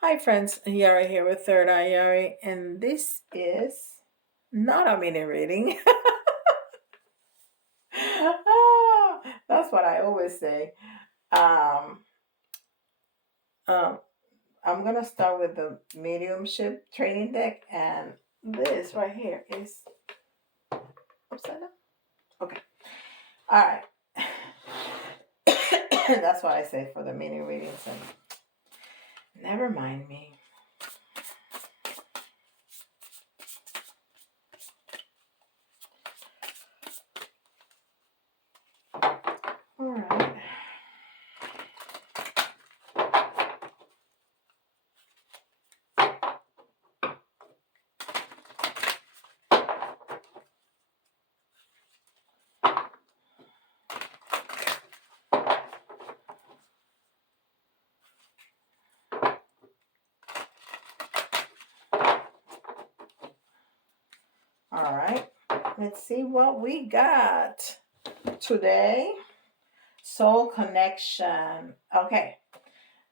Hi friends, Yari here with Third Eye Yari, and this is not a mini reading. That's what I always say. Um, um, I'm gonna start with the mediumship training deck, and this right here is upside down. Okay, all right. That's what I say for the mini readings, and never mind me. All right. All right. Let's see what we got today. Soul connection. Okay.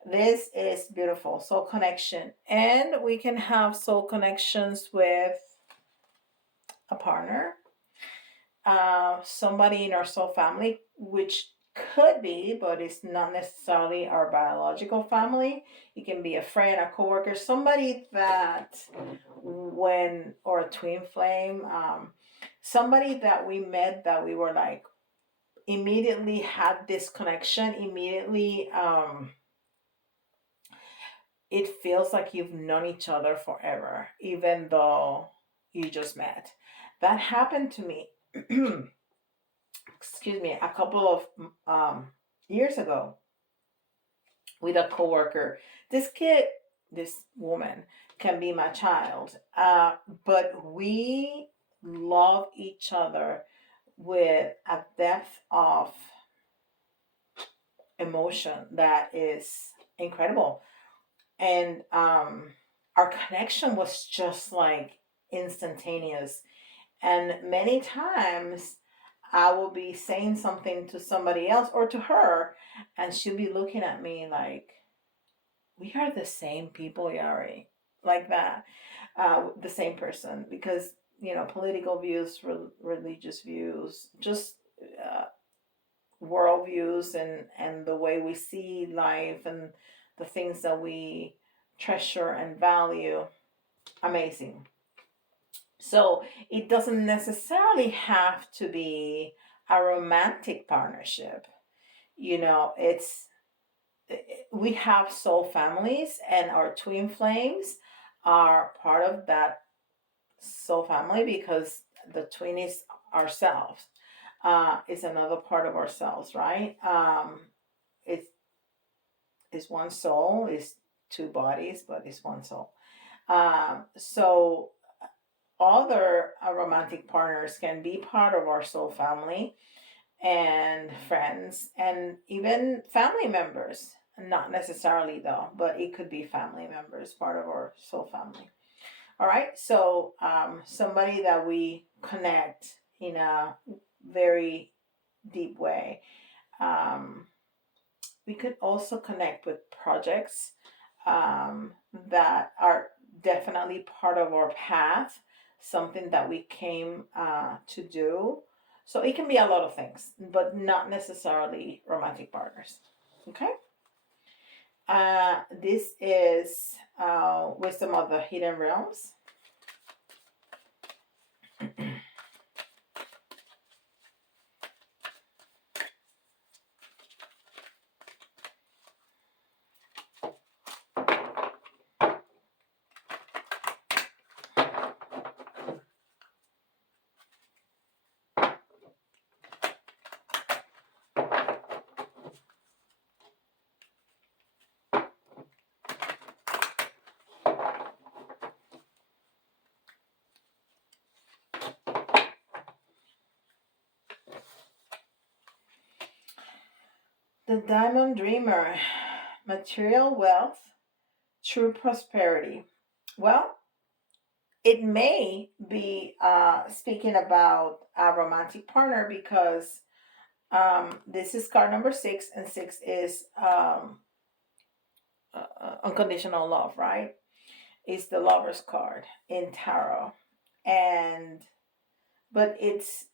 This is beautiful. Soul connection. And we can have soul connections with a partner, somebody in our soul family, which could be, but it's not necessarily our biological family. It can be a friend, a coworker, somebody that or a twin flame, somebody that we met that we were like, immediately had this connection, immediately, it feels like you've known each other forever, even though you just met. That happened to me, excuse me, a couple of years ago with a coworker. This kid, this woman, can be my child, but we love each other with a depth of emotion that is incredible. And our connection was just like instantaneous. And many times I will be saying something to somebody else or to her, and she'll be looking at me like, we are the same people, Yari, like that, the same person, because political views, religious views, just worldviews, and the way we see life, and the things that we treasure and value. Amazing. So it doesn't necessarily have to be a romantic partnership. It's we have soul families, and our twin flames are part of that soul family, because the twin is ourselves. Is another part of ourselves, right? It's one soul, is two bodies, but it's one soul. So other romantic partners can be part of our soul family, and friends, and even family members. Not necessarily though, but it could be family members, part of our soul family. All right. So somebody that we connect in a very deep way. Um, we could also connect with projects that are definitely part of our path, something that we came to do. So it can be a lot of things, but not necessarily romantic partners. Okay. This is Wisdom of the Hidden Realms. The Diamond Dreamer, material wealth, true prosperity. Well, it may be speaking about a romantic partner, because this is card number 6, and 6 is unconditional love, right? It's the Lover's card in tarot, and but it's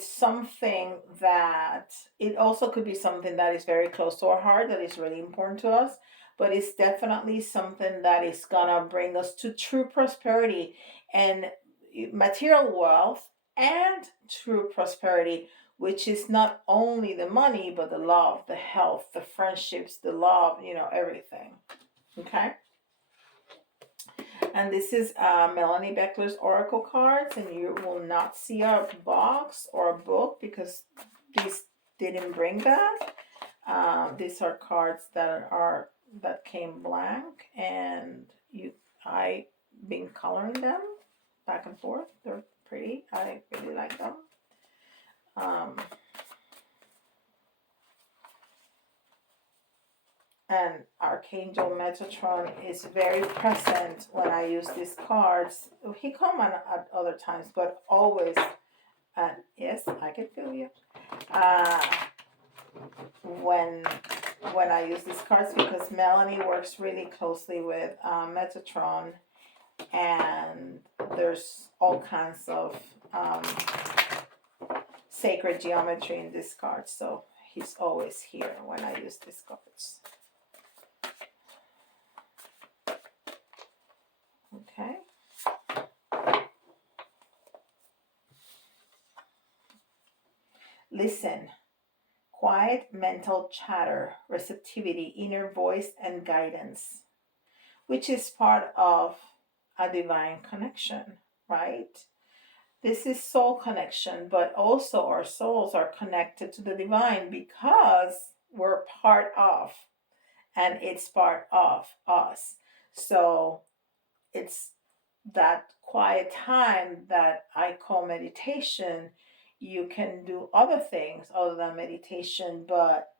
something that it also could be something that is very close to our heart, that is really important to us, but it's definitely something that is gonna bring us to true prosperity and material wealth and true prosperity, which is not only the money but the love, the health, the friendships, the love, everything. Okay. And this is Melanie Becker's Oracle cards, and you will not see a box or a book because these didn't bring that. These are cards that came blank, and I been coloring them back and forth. They're pretty. I really like them. And Archangel Metatron is very present when I use these cards. He come on at other times, but always. Yes, I can feel you. When I use these cards, because Melanie works really closely with Metatron, and there's all kinds of sacred geometry in these cards, so he's always here when I use these cards. Okay. Listen. Quiet mental chatter, receptivity, inner voice, and guidance, which is part of a divine connection, right? This is soul connection, but also our souls are connected to the divine because we're part of, and it's part of us. So it's that quiet time that I call meditation. You can do other things other than meditation, but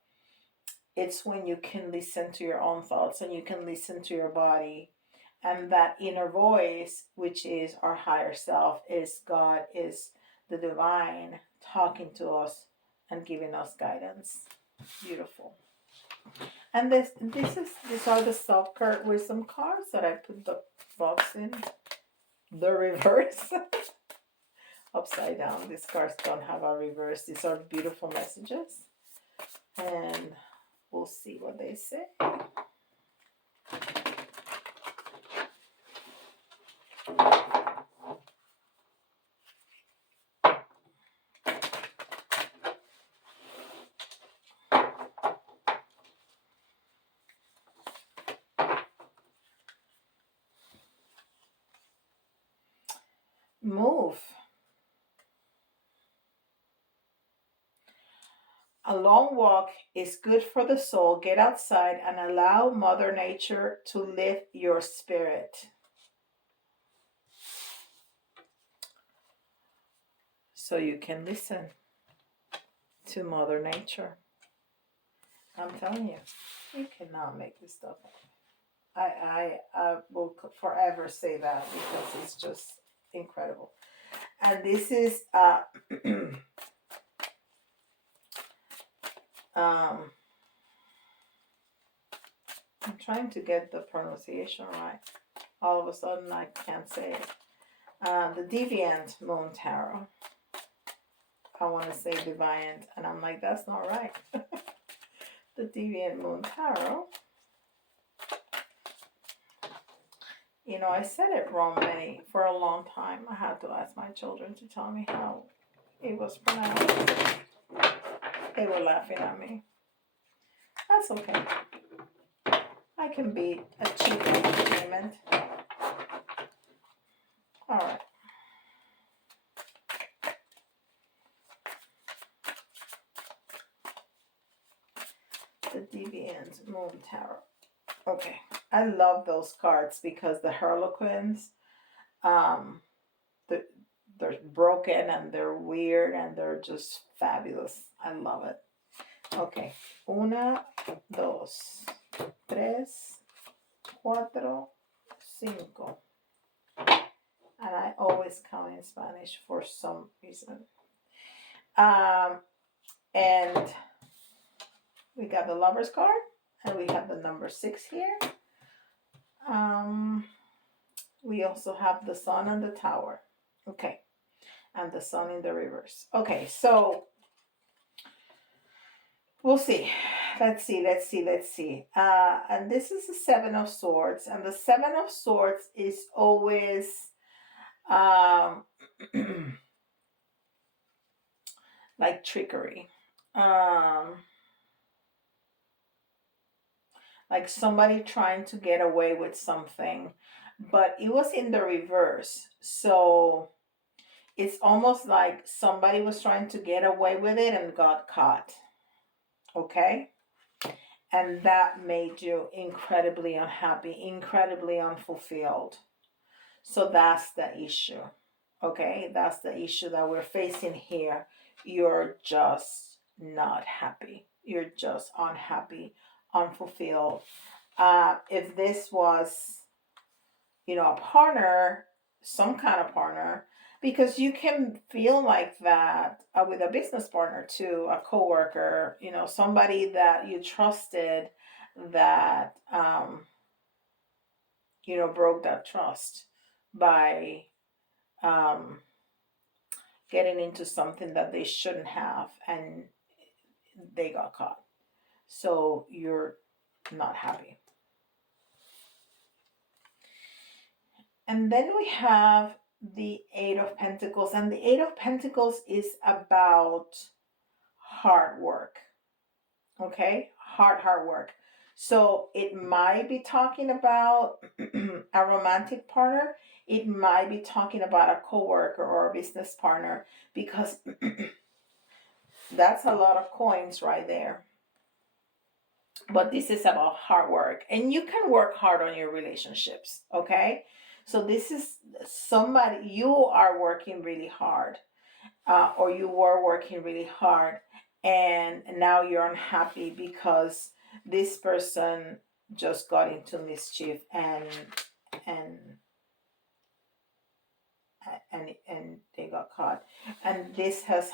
it's when you can listen to your own thoughts and you can listen to your body. And that inner voice, which is our higher self, is God, is the divine talking to us and giving us guidance. Beautiful. And these are the self-care wisdom cards that I put the box in. The reverse. Upside down. These cards don't have a reverse. These are beautiful messages. And we'll see what they say. Move. A long walk is good for the soul. Get outside and allow Mother Nature to lift your spirit. So you can listen to Mother Nature. I'm telling you, you cannot make this stuff up. I will forever say that because it's just incredible. And this is I'm trying to get the pronunciation right. All of a sudden I can't say it. The Deviant Moon Tarot. I want to say Deviant, and I'm like, that's not right. The Deviant Moon Tarot. I said it wrong for a long time. I had to ask my children to tell me how it was pronounced. They were laughing at me. That's okay. I can be a cheap entertainment. Alright. The Deviant Moon Tarot. Okay. I love those cards because the Harlequins, they're broken and they're weird and they're just fabulous. I love it. Okay. 1, 2, 3, 4, 5. And I always count in Spanish for some reason. And we got the Lover's card, and we have the number 6 here. we also have the Sun and the Tower. Okay. And the Sun in the reverse. Okay, so we'll see. Let's see. And this is the Seven of Swords. And the Seven of Swords is always um, like trickery. Like somebody trying to get away with something, but it was in the reverse. So it's almost like somebody was trying to get away with it and got caught. Okay? And that made you incredibly unhappy, incredibly unfulfilled. So that's the issue. Okay? That's the issue that we're facing here. You're just not happy. You're just unhappy, unfulfilled. If this was, a partner, some kind of partner, because you can feel like that with a business partner too, a coworker, somebody that you trusted that, broke that trust by um, getting into something that they shouldn't have and they got caught. So you're not happy. And then we have the Eight of Pentacles. And the Eight of Pentacles is about hard work. Okay? Hard work. So it might be talking about a romantic partner. It might be talking about a coworker or a business partner, because that's a lot of coins right there. But this is about hard work. And you can work hard on your relationships. Okay? So this is somebody, you are working really hard, or you were working really hard, and now you're unhappy because this person just got into mischief and they got caught. And this has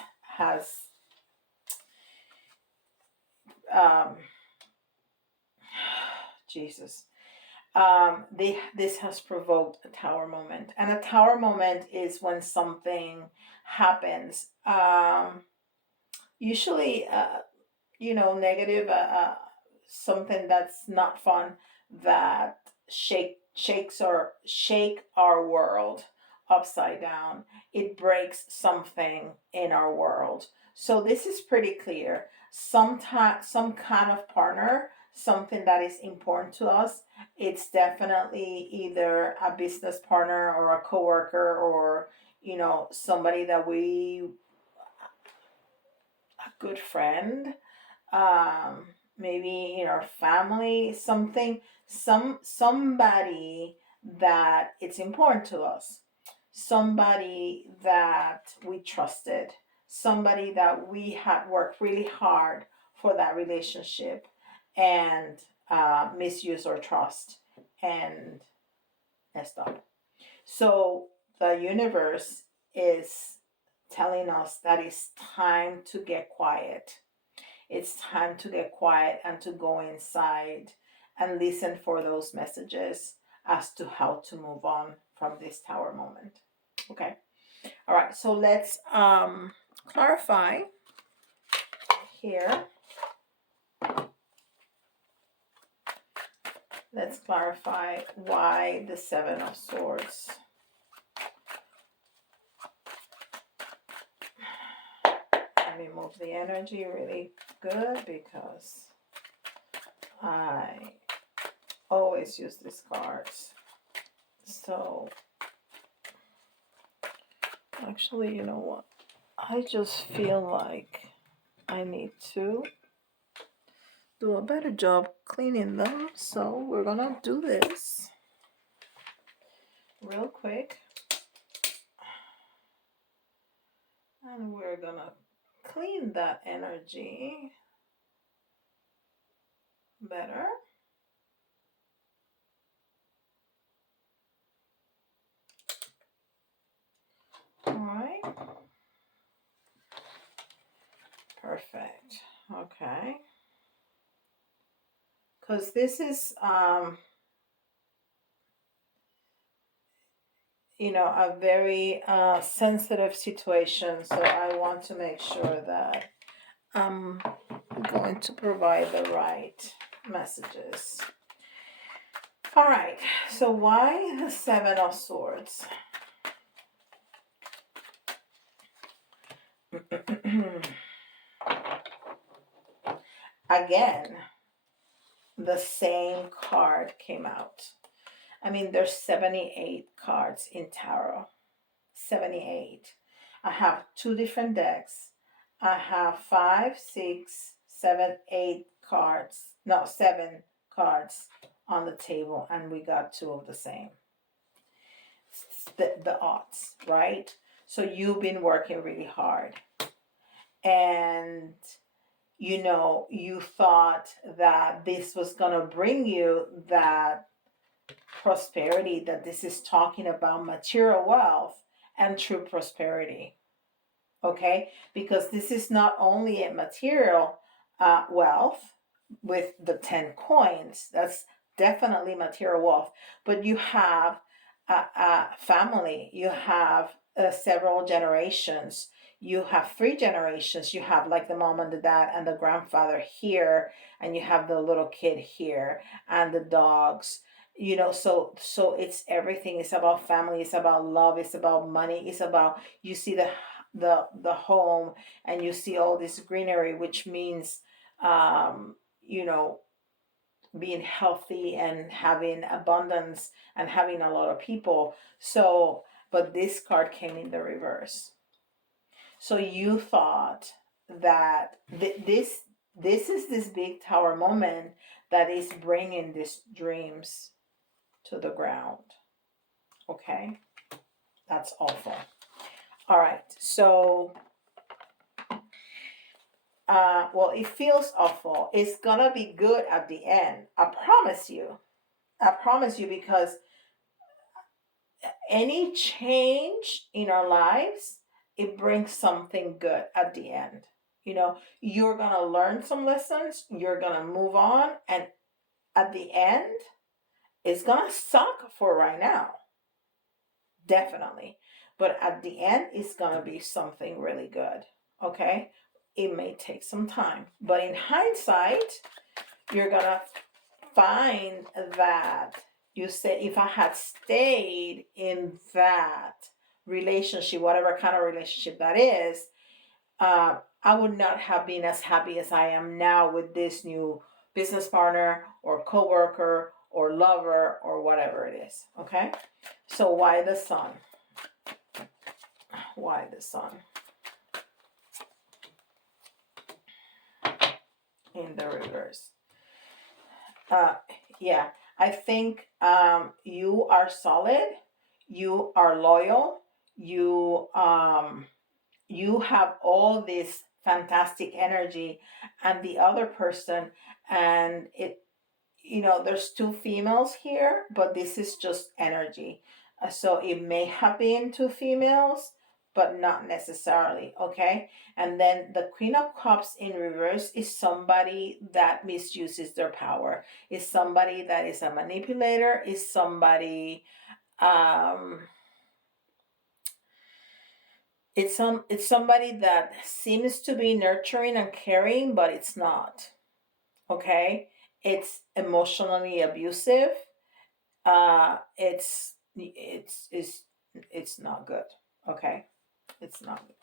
um, Jesus. This has provoked a tower moment, and a tower moment is when something happens, usually negative, something that's not fun, that shake our world upside down. It breaks something in our world. So this is pretty clear. Some kind of partner, something that is important to us. It's definitely either a business partner or a coworker, or somebody that a good friend, maybe in our family, somebody that it's important to us, somebody that we trusted, somebody that we had worked really hard for that relationship, and misuse our trust and messed up. So the universe is telling us that it's time to get quiet. It's time to get quiet and to go inside and listen for those messages as to how to move on from this tower moment. Okay. All right. So let's clarify here. Let's clarify why the Seven of Swords. Let me move the energy really good, because I always use these cards. So actually, you know what? I just feel like I need to do a better job cleaning them. So we're gonna do this real quick. And we're gonna clean that energy better. All right. Perfect. Okay. Because this is a very sensitive situation. So I want to make sure that I'm going to provide the right messages. All right. So why the Seven of Swords? Again, the same card came out. I mean, there's 78 cards in tarot. 78. I have 2 different decks. I have 5, 6, 7, 8 cards. No, 7 cards on the table, and we got 2 of the same. The odds, right? So you've been working really hard. And you thought that this was going to bring you that prosperity, that this is talking about material wealth and true prosperity. Okay? Because this is not only a material wealth with the 10 coins, that's definitely material wealth, but you have a family, you have several generations, you have 3 generations, you have like the mom and the dad and the grandfather here, and you have the little kid here and the dogs, so it's everything. It's about family, it's about love, it's about money, it's about, you see the home, and you see all this greenery, which means being healthy and having abundance and having a lot of people. So, but this card came in the reverse. So you thought that this is this big tower moment that is bringing these dreams to the ground. Okay? That's awful. All right. So, well, it feels awful. It's gonna be good at the end. I promise you. I promise you, because any change in our lives, it brings something good at the end. You're going to learn some lessons, you're going to move on, and at the end, it's going to suck for right now. Definitely. But at the end, it's going to be something really good. Okay? It may take some time. But in hindsight, you're going to find that you say, if I had stayed in that relationship, whatever kind of relationship that is, I would not have been as happy as I am now with this new business partner or coworker or lover or whatever it is. Okay? So why the sun? Why the sun? In the reverse. Yeah, I think you are solid, you are loyal, you have all this fantastic energy, and the other person, and there's 2 females here, but this is just energy. So it may have been 2 females, but not necessarily. Okay? And then the Queen of Cups in reverse is somebody that misuses their power, is somebody that is a manipulator, is somebody it's somebody that seems to be nurturing and caring, but it's not. Okay? It's emotionally abusive. It's not good. Okay? It's not good.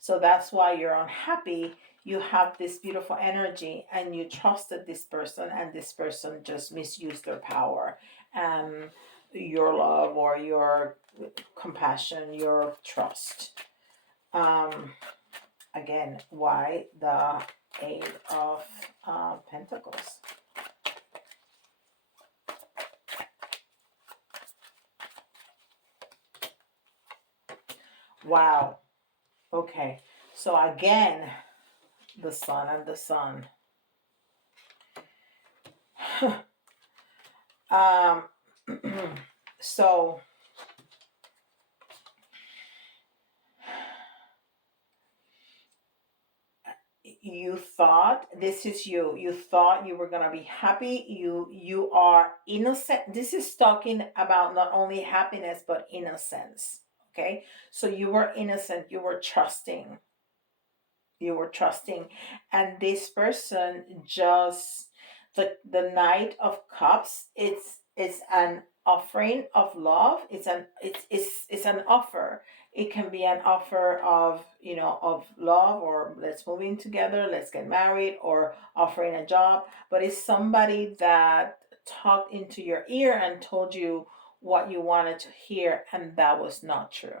So that's why you're unhappy. You have this beautiful energy and you trusted this person, and this person just misused their power and your love or your compassion, your trust. Again, why the 8 of Pentacles? Wow. Okay. So again, the sun and the sun. So you thought, this is you thought you were going to be happy. You are innocent. This is talking about not only happiness but innocence. Okay, so you were innocent, you were trusting, and this person just, the Knight of Cups, it's an offering of love. It's an offer. It can be an offer of, of love, or let's move in together, let's get married, or offering a job. But it's somebody that talked into your ear and told you what you wanted to hear, and that was not true.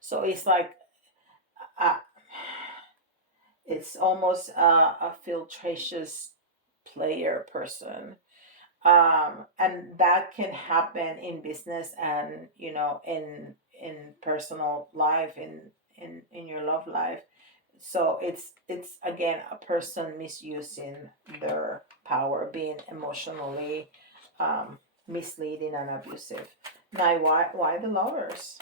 So it's like, uh, it's almost a filtratious player person, and that can happen in business, and in personal life, in your love life. So it's again a person misusing their power, being emotionally um, misleading and abusive. Now, why the Lovers?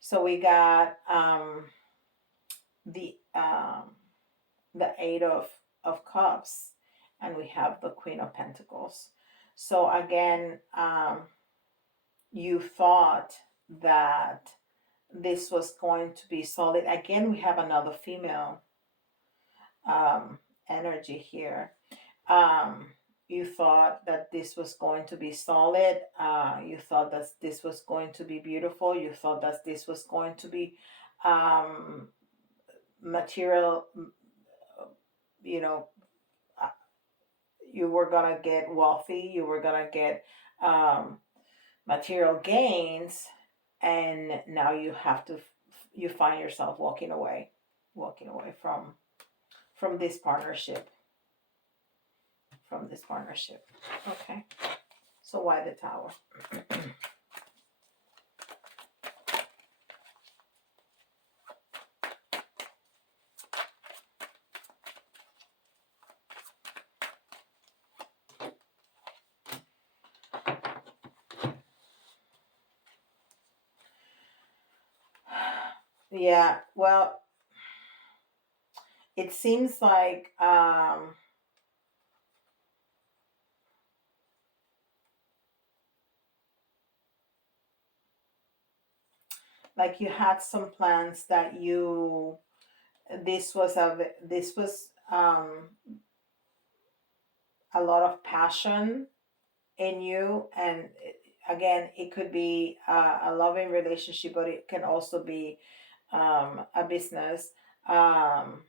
So we got the Eight of Cups, and we have the Queen of Pentacles. So again, you thought that this was going to be solid. Again, we have another female energy here. Um, you thought that this was going to be solid. You thought that this was going to be beautiful. You thought that this was going to be um, material, you know, uh, you were gonna get wealthy, you were gonna get um, material gains, and now you find yourself walking away from this partnership, Okay, so why the Tower? Yeah, well, it seems like you had some plans that you this was a lot of passion in you, and again, it could be a loving relationship, but it can also be a business. um,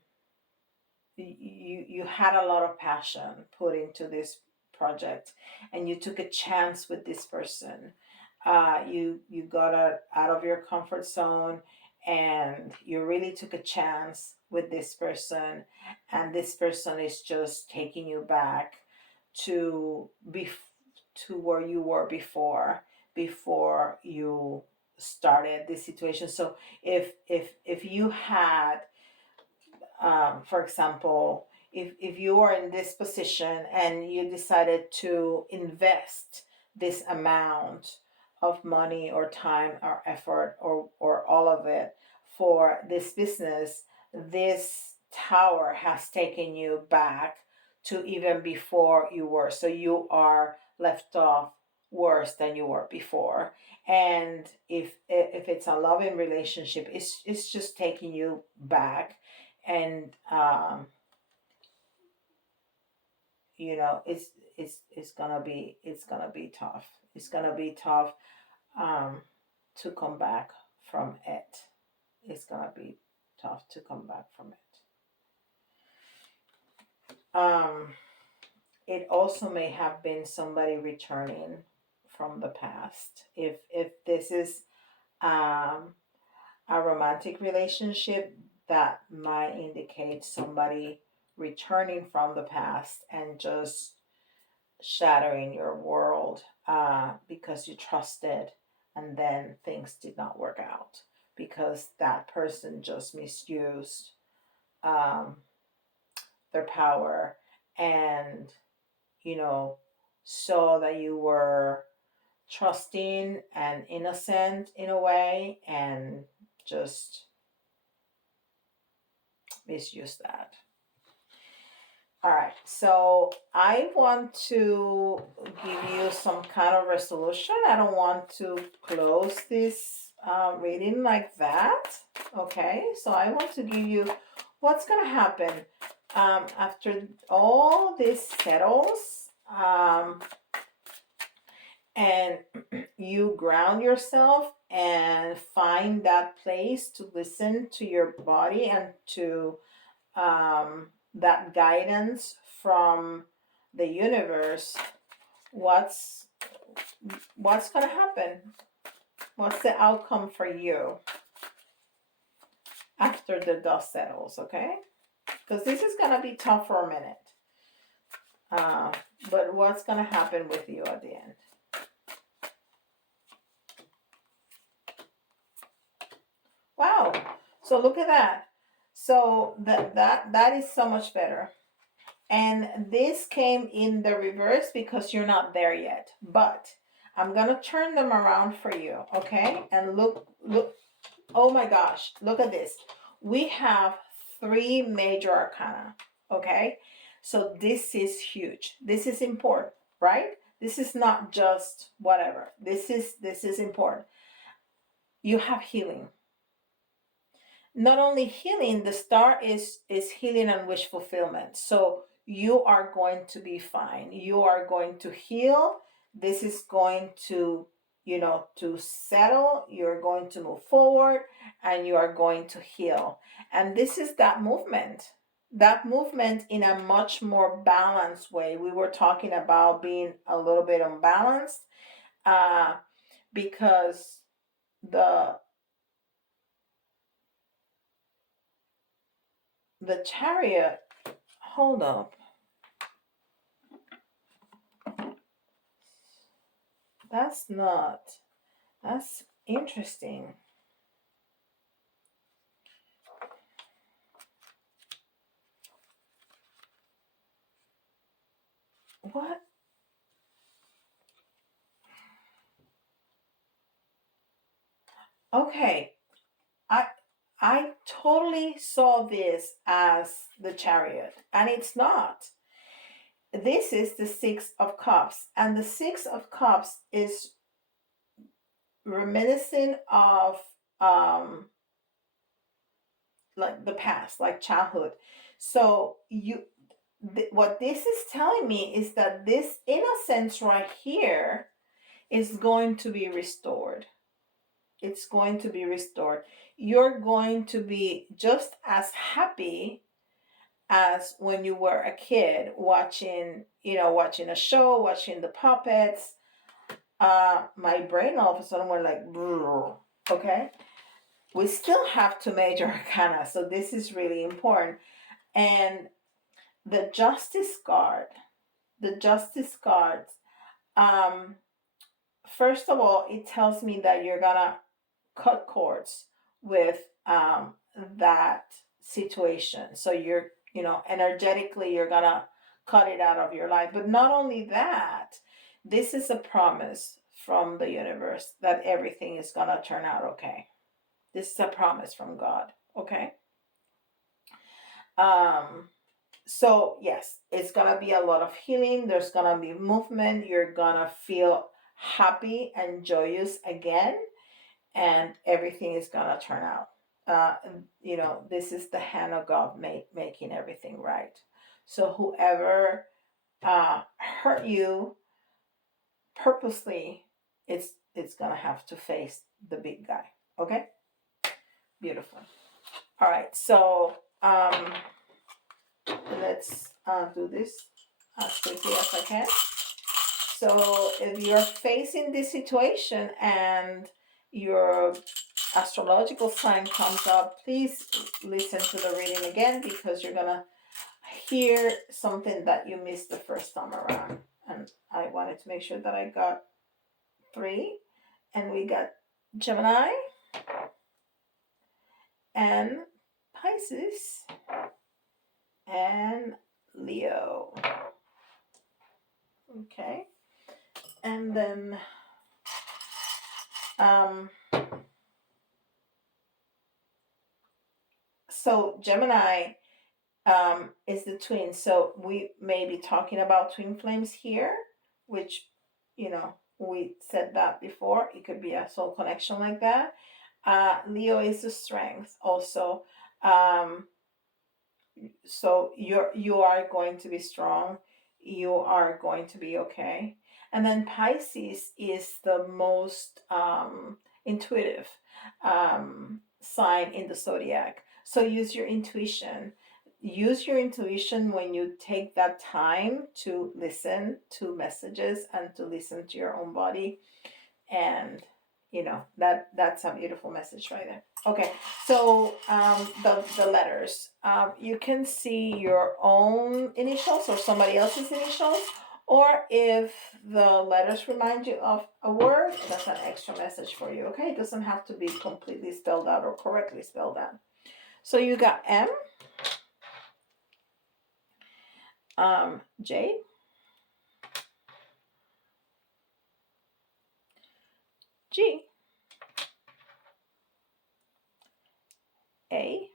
you had a lot of passion put into this project, and you took a chance with this person. You got out of your comfort zone, and you really took a chance with this person, and this person is just taking you back to be to where you were before you started this situation. So if you had, for example, if you are in this position and you decided to invest this amount of money or time or effort, or all of it for this business, this Tower has taken you back to even before you were. So you are left off worse than you were before. And if it's a loving relationship, it's just taking you back, and it's gonna be tough. It's gonna be tough um, to come back from it. It's gonna be tough to come back from it. It also may have been somebody returning from the past. If this is um, a romantic relationship, that might indicate somebody returning from the past and just shattering your world, because you trusted, and then things did not work out because that person just misused um, their power and, saw that you were trusting and innocent in a way and just misuse that. All right, so I want to give you some kind of resolution. I don't want to close this reading like that. Okay, so I want to give you what's going to happen after all this settles and you ground yourself and find that place to listen to your body and to that guidance from the universe. What's going to happen? What's the outcome for you after the dust settles? Okay, because this is going to be tough for a minute, but what's going to happen with you at the end? Wow, so look at that. So that is so much better. And this came in the reverse because you're not there yet. But I'm going to turn them around for you, okay? And look, oh my gosh, look at this. We have 3 major arcana, okay? So this is huge. This is important, right? This is not just whatever. This is important. You have healing. Not only healing, the star is healing and wish fulfillment. So you are going to be fine. You are going to heal. This is going to, to settle. You're going to move forward and you are going to heal. And this is that movement in a much more balanced way. We were talking about being a little bit unbalanced because the Chariot, hold up. That's interesting. What? Okay. I totally saw this as the Chariot, and it's not. This is the 6 of Cups, and the 6 of Cups is reminiscent of like the past, like childhood. So what this is telling me is that this innocence right here is going to be restored. It's going to be restored. You're going to be just as happy as when you were a kid watching a show, watching the puppets. My brain all of a sudden went like, okay. We still have 2 major arcana, so this is really important. And the Justice Card, first of all, it tells me that you're gonna cut cords with that situation. So you're, energetically, you're gonna cut it out of your life. But not only that, this is a promise from the universe that everything is gonna turn out okay. This is a promise from God, okay? So yes, it's gonna be a lot of healing. There's gonna be movement. You're gonna feel happy and joyous again, and everything is gonna turn out. This is the hand of God making everything right. So whoever hurt you purposely, it's gonna have to face the big guy. Okay, beautiful. All right, so let's do this as quickly as I can. So if you're facing this situation and your astrological sign comes up, please listen to the reading again, because you're gonna hear something that you missed the first time around. And I wanted to make sure that I got 3, and we got Gemini and Pisces and Leo. Okay. And then so Gemini is the twin. So we may be talking about twin flames here, which, we said that before. It could be a soul connection like that. Leo is the strength also. Um, so you are going to be strong. You are going to be okay. And then Pisces is the most intuitive sign in the zodiac. So use your intuition when you take that time to listen to messages and to listen to your own body. And that's a beautiful message right there. Okay, so the letters, you can see your own initials or somebody else's initials, or if the letters remind you of a word, that's an extra message for you. Okay, it doesn't have to be completely spelled out or correctly spelled out. So you got M, J, G, A,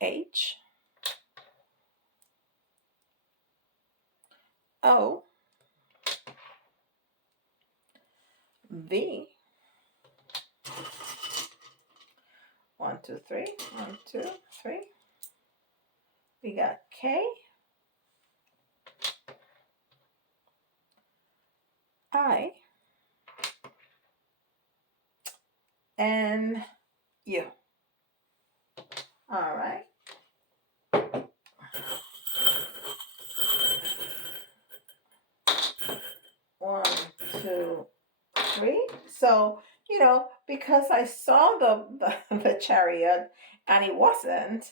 H, O, V. 1, 2, 3. 1, 2, 3. We got K, I, and U. All right. 1, 2, 3. So, because I saw the chariot and it wasn't,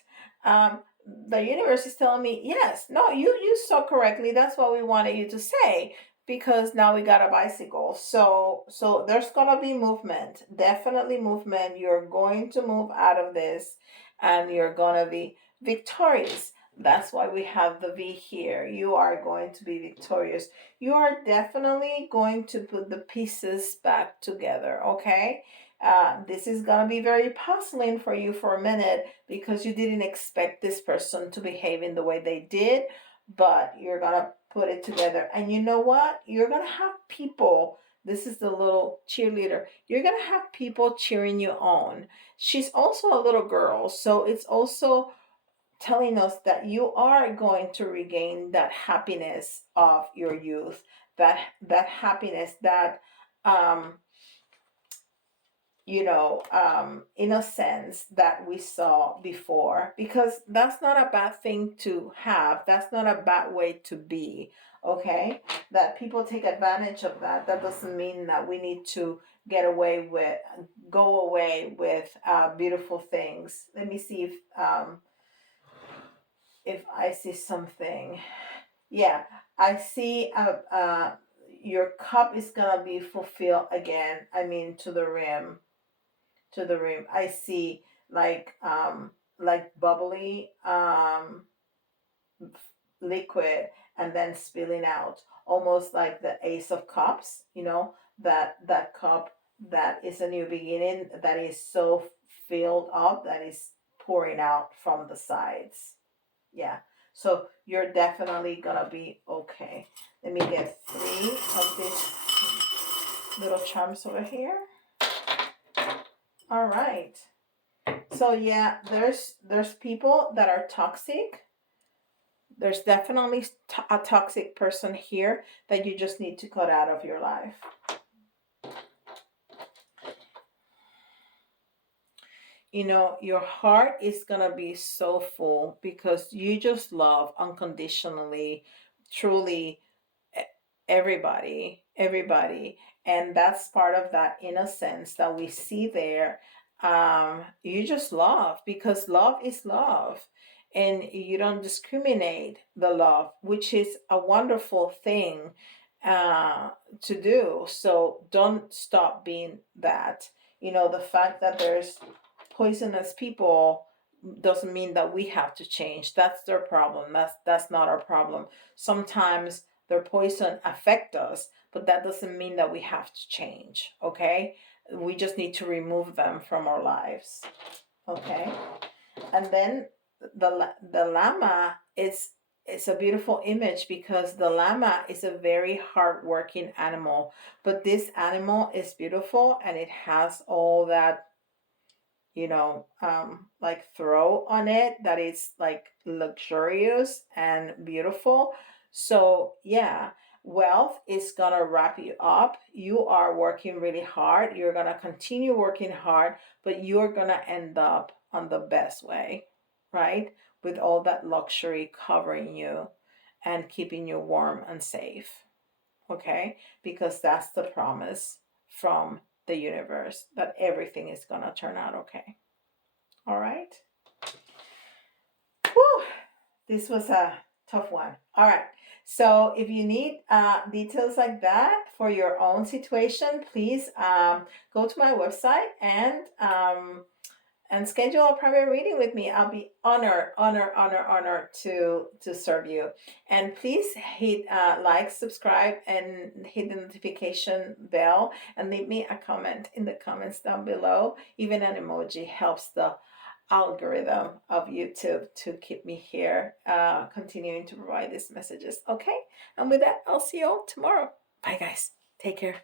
the universe is telling me, yes, no, you saw correctly. That's what we wanted you to say, because now we got a bicycle. So there's gonna be movement, definitely movement. You're going to move out of this and you're gonna be victorious. That's why we have the V here. You are going to be victorious. You are definitely going to put the pieces back together, okay? This is gonna be very puzzling for you for a minute because you didn't expect this person to behave in the way they did, but you're gonna put it together. And you know what? You're gonna have people. This is the little cheerleader. You're gonna have people cheering you on. She's also a little girl, so it's also telling us that you are going to regain that happiness of your youth, that happiness that um innocence that we saw before, because that's not a bad thing to have. That's not a bad way to be. Okay, that people take advantage of that doesn't mean that we need to go away with beautiful things. Let me see if I see something. Yeah, I see your cup is gonna be fulfilled again. I mean, to the rim, I see like bubbly liquid and then spilling out, almost like the Ace of Cups. That cup that is a new beginning, that is so filled up, that is pouring out from the sides. Yeah. So you're definitely gonna be okay. Let me get 3 of these little charms over here. All right. So yeah, there's people that are toxic. There's definitely a toxic person here that you just need to cut out of your life. Your heart is gonna be so full because you just love unconditionally, truly, everybody, and that's part of that innocence that we see there. You just love because love is love, and you don't discriminate the love, which is a wonderful thing to do. So don't stop being that. The fact that there's poisonous people doesn't mean that we have to change. That's their problem. That's not our problem. Sometimes their poison affect us, but that doesn't mean that we have to change. Okay, we just need to remove them from our lives. Okay, and then the llama is, it's a beautiful image because the llama is a very hardworking animal, but this animal is beautiful and it has all that, like throw on it that is like luxurious and beautiful. So yeah, wealth is gonna wrap you up. You are working really hard. You're gonna continue working hard, but you're gonna end up on the best way, right? With all that luxury covering you and keeping you warm and safe. Okay? Because that's the promise from the universe, that everything is gonna turn out okay. All right. Whew. This was a tough one. All right. So if you need details like that for your own situation, please go to my website and schedule a private reading with me. I'll be honored to serve you. And please hit like, subscribe, and hit the notification bell, and leave me a comment in the comments down below. Even an emoji helps the algorithm of YouTube to keep me here, continuing to provide these messages. Okay, and with that, I'll see you all tomorrow. Bye, guys. Take care.